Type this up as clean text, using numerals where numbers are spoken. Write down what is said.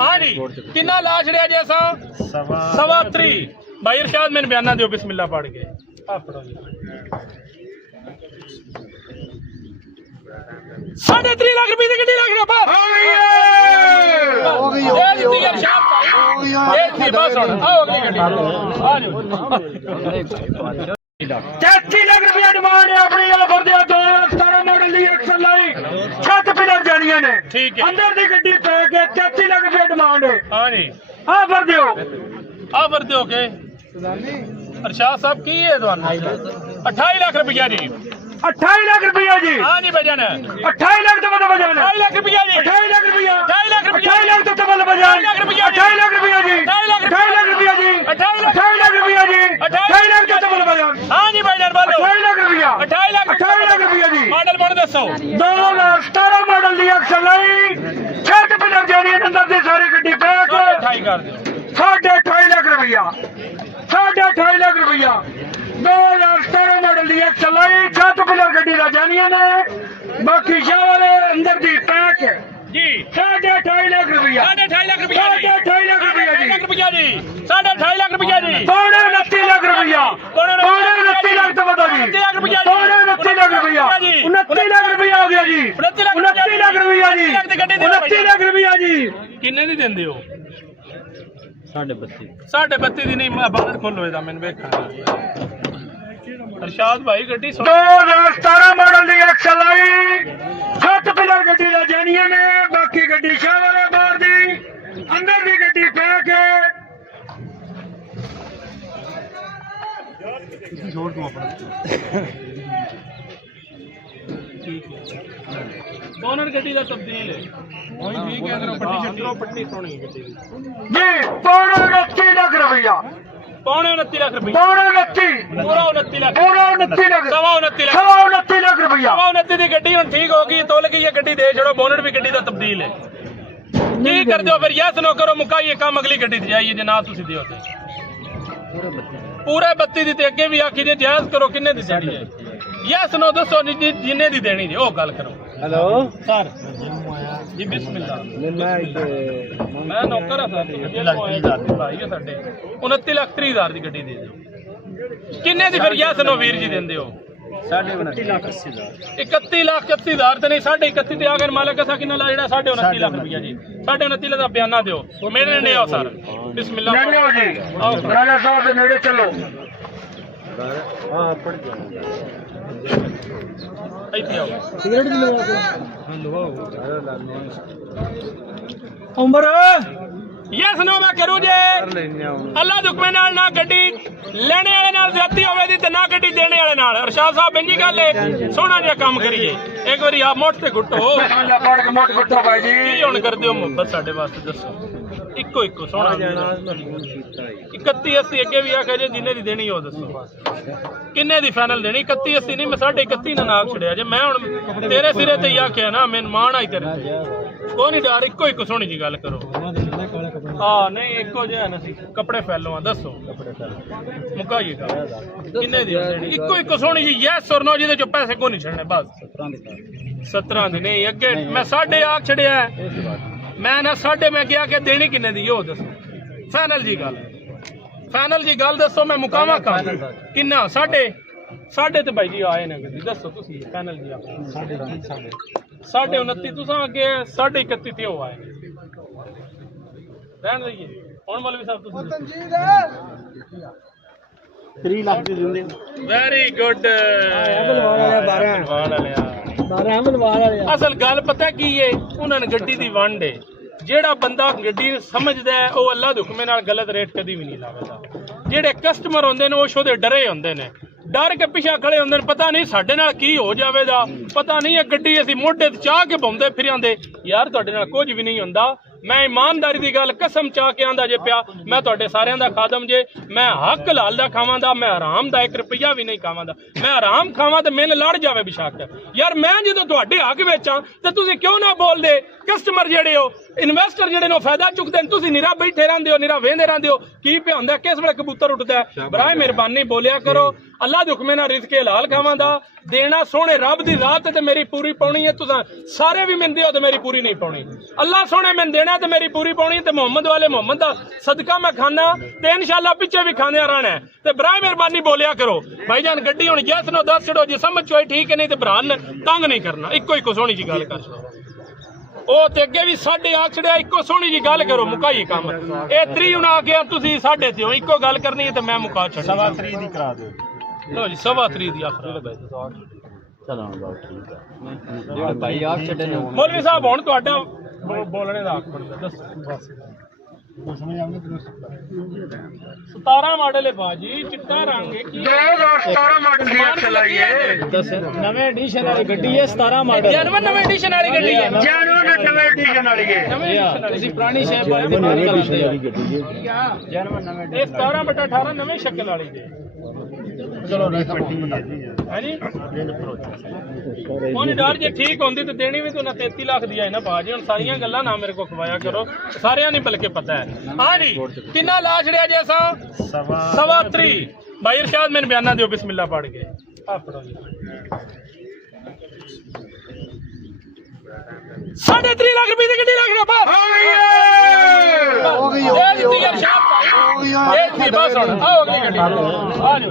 हाँ जी किन्ना ला छड़िया जी असा 3.25 भाई इरशाद मैंने बयाना दियो बिस्मिल्लाह पढ़ के पढ़ो जी 3.5 लाख रुपए की गड्डी लग रहा बस हो गई इरशाद भाई ये बस हुन आओ अगली गड्डी आ जाओ 33 लाख रुपया डिमांड है अपनी ऑफर दे 2017 मॉडल दी एक्सल लाई 7 पिलर जानियां ने ठीक है अंदर दी गड्डी पे के 33 लाख रुपया डिमांड है हां जी ऑफर दियो के अरशाद साहब की है दवाना 28 लाख रुपया जी 28 लाख रुपया जी हाँ जी बजाना 28 लाख तो मतलब बजाना 28 लाख रुपया जी 28 लाख रुपया 28 लाख रुपया 28 लाख तो मतलब बजाना 28 लाख रुपया जी 28 लाख रुपया जी 28 लाख रुपया जी 28 लाख तो मतलब बजाना हाँ जी बजाना बोलो 28 लाख रुपया 28 लाख रुपया जी मॉडल बोल दसो 2017 मॉडल दी एक्सल लाई 6 पिलर जानी अंदर दी सारी गड्डी पैक 28 कर दियो 28 लाख रुपया 28 लाख रुपया 2017 मॉडल दी एक्सल लाई 7 पिलर गड्डी ला जानियां ने बाकी शाह वाले अंदर दी पैक है जी 28 लाख रुपया 28 लाख रुपया 28 लाख रुपया जी 28 लाख रुपया जी 29 लाख रुपया 29 लाख तो बता जी 29 लाख रुपया 29 लाख रुपया 29 लाख रुपया हो गया जी 29 लाख रुपया जी 29 लाख रुपया जी किन्ने दी देंदे हो 32.5 दी नहीं बाहर खोलो इदा मैंने देखा अरशाद भाई गड्डी 2017 मॉडल दी एक्सल आई 7 पिलर गड्डी ला जानियां ने बाकी गड्डी शाह वाले बाहर दी अंदर दी गड्डी पैक है छोड़ दूं अपना बोनर गड्डी दा तब्दील है वही ठीक है अगर पट्टी सोनी गड्डी दी जी 29 लाख रुपया 29 लाख रुपया 29 लाख सवा 29 लाख रुपया 29 दी गड्डी हुन ठीक होगी तोल गई है गड्डी दे छोड़ो बोनट भी गड्डी दा तब्दील है की कर दो फिर यस नो करो मुकाइए काम अगली गड्डी दी जाइए जे ना तुसी दियो ते पूरे 32 दी ते अगे भी आखी जे जायज करो किन्ने दी देनी है यस नो दसो जिन्ने दी देनी है ओ गल करो हेलो सर जी बिस्मिल्लाह मैं नौकर हां सर भाई है साडे 29 लाख 30 हज़ार दी गड्डी दे दियो किन्ने दी फिर यस नो वीर जी देंदे हो 29 लाख 80 हज़ार 31 लाख 80 हज़ार ते नहीं 31.5 ते अगर मालिक असा किन्ना ला जेड़ा 29 लाख रुपया जी 29.5 लाख दा बयाना दियो मेरे ने आओ सर बिस्मिल्लाह आओ जी आओ राजा साहब दे नेड़े चलो हां पड़ जाओ सिगरेट भी लगा दो हां लगाओ उमर यस नो मैं करूं जे अल्लाह दे हुक्म नाल ना गड्डी लेने वाले नाल ज्यादती होवे दी ते ना गड्डी देने वाले नाल अरशाद साहब इंजी गल है सोना जिहा काम करिए एक बारी आप मोट ते घुटो मोट घुटो भाई जी की हुन कर दियो मोहब्बत साडे वास्ते दसो इको सोना 3180 अगे भी आखे जे जिन्ने दी देनी हो दसो किन्ने दी फाइनल देनी 3180 नहीं मैं 31.5 ना नाग छड़िया जे मैं हुन तेरे सिरे ते ही आखिया ना मैं मान आई तेरे कोई नहीं डर इको सोनी जी गल करो हाँ नहीं एको जो है ना कपड़े फैलो दसो मुकाइए किन्ने दी इको सोनी जी यस और नो जी जो पैसे को नहीं छड़ने बस 17 दी नहीं अगे मैं 8.5 आख छड़िया मैं ना 8.5 मैं क्या देनी किन्ने दी हो दसो फाइनल जी गल दसो मैं मुकामा काम किन्ना 8.5 ते भाई जी आए ने दसो तुसी फाइनल जी 29.5 तुसा अगे 31.5 ते हो आए रहन दईए हुन मौलवी साहब तुसी 3 लाख दी दिंदे वेरी गुड असल गल पता की है उन्होंने गड्डी दी वंड है जेड़ा बंदा गड्डी समझदा है वो अल्लाह दे हुक्म नाल गलत रेट कदी भी नहीं लावेगा जेड़े कस्टमर होंदे ने वो शोदे डरे होंदे ने डर के पिछा खड़े होंदे ने पता नहीं साडे नाल की हो जावेगा पता नहीं है गड्डी असीं मोढे ते चाह के बौंदे फिरंदे यार तुहाडे नाल कुछ भी नहीं हुंदा मैं ईमानदारी की गल कसम चाह के आंदा जे पिया मैं तुहाडे सारियां दा खादम जे मैं हक हलाल दा खावांदा मैं हराम दा 1 रुपया भी नहीं खावांदा मैं हराम खावां ते मैनूं लड़ जावे बेशक यार मैं जदों तुहाडे हक विच आं ते तुसीं क्यों ना बोलदे कस्टमर जेड़े हो इन्वेस्टर जेड़े नो फायदा चुकदे न तुसीं निरा बैठे रहिंदे हो निरा वेंदे रहिंदे हो की पिया हुंदा किस वेले कबूतर उठदा है बराए मेहरबानी बोलिया करो अल्लाह दे हुक्मे नाल रिज़्क हलाल खावांदा देना सोने रब दी रात ते मेरी पूरी पाउनी है तुसा सारे भी मिलदे हो ते मेरी पूरी नहीं पाउनी अल्लाह सोने मैंने देना ते मेरी पूरी पाउनी है ते मोहम्मद वाले मोहम्मद दा सदका मैं खाना ते इंशाअल्लाह पिछे भी खाने रहना है ते बराए मेहरबानी बोलिया करो भाईजान गड्डी हुण जैस नो दस छड़ो जे समझ चोई ठीक है नहीं ते भरा ने तंग नहीं करना इको सोहनी जी गल कर ओ ते अगे भी साढ़े आ छड़िया इको सोहनी जी गल करो मुकाई काम ए 3 हुण आ गया तुसी साढ़े ते हो इको गल करनी है ते मैं मुका छड़ 3.5 दी करा दो लो जी 3.5 दी आखर चलो बात ठीक है भाई आप छड़े ने मौलवी साहब हुण तुहाडा बोलने दा हक बनदा दस 17 मॉडल है बाजी चिट्टा रंग है की 2017 मॉडल की एक्सल आई है नवे एडिशन वाली गड्डी है 17 मॉडल जानवर नवे एडिशन वाली गड्डी है जानवर नवे एडिशन वाली है नवे एडिशन वाली ਤੁਸੀਂ ਪੁਰਾਣੀ ਸ਼ੇਪ ਵਾਲੀ ਗੱਡੀ ਹੈ जानवर नवे 17/18 नवे शक्ल वाली है ਚਲੋ ਨਹੀਂ ਪੱਟੀ ਹੈ ਜੀ हाँ जी ਉਹਨੇ ਡਰ ਜੇ ਠੀਕ ਹੁੰਦੀ ਤੇ ਦੇਣੀ ਵੀ ਤੂੰ ਨਾ 33 ਲੱਖ ਦੀ ਆਏ ਨਾ ਬਾਜੀ ਹੁਣ ਸਾਰੀਆਂ ਗੱਲਾਂ ਨਾ ਮੇਰੇ ਕੋ ਖਵਾਇਆ ਕਰੋ ਸਾਰਿਆਂ ਨਹੀਂ ਬਲਕਿ ਪਤਾ ਹੈ ਹਾਂ ਜੀ ਕਿੰਨਾ ਲਾ ਛੜਿਆ ਜੇ ਅਸਾਂ 3.5 ਭਾਈ ਇਰਸ਼ਾਦ ਮੈਨੂੰ ਬਿਆਨਾ ਦਿਓ ਬਿਸਮਿਲ੍ਲਾ ਪੜ ਕੇ ਆ ਪੜੋ ਜੀ 3.5 ਲੱਖ ਰੁਪਏ ਦੀ ਗੱਡੀ ਲੱਗ ਰਿਹਾ ਬਸ ਹੋ ਗਈ ਇਹ ਦਿੱਤੀ ਇਰਸ਼ਾਦ ਭਾਈ ਇਹ ਸੀ ਬਸ ਹੁਣ ਆ ਹੋ ਗਈ ਗੱਡੀ ਆ ਜਾਓ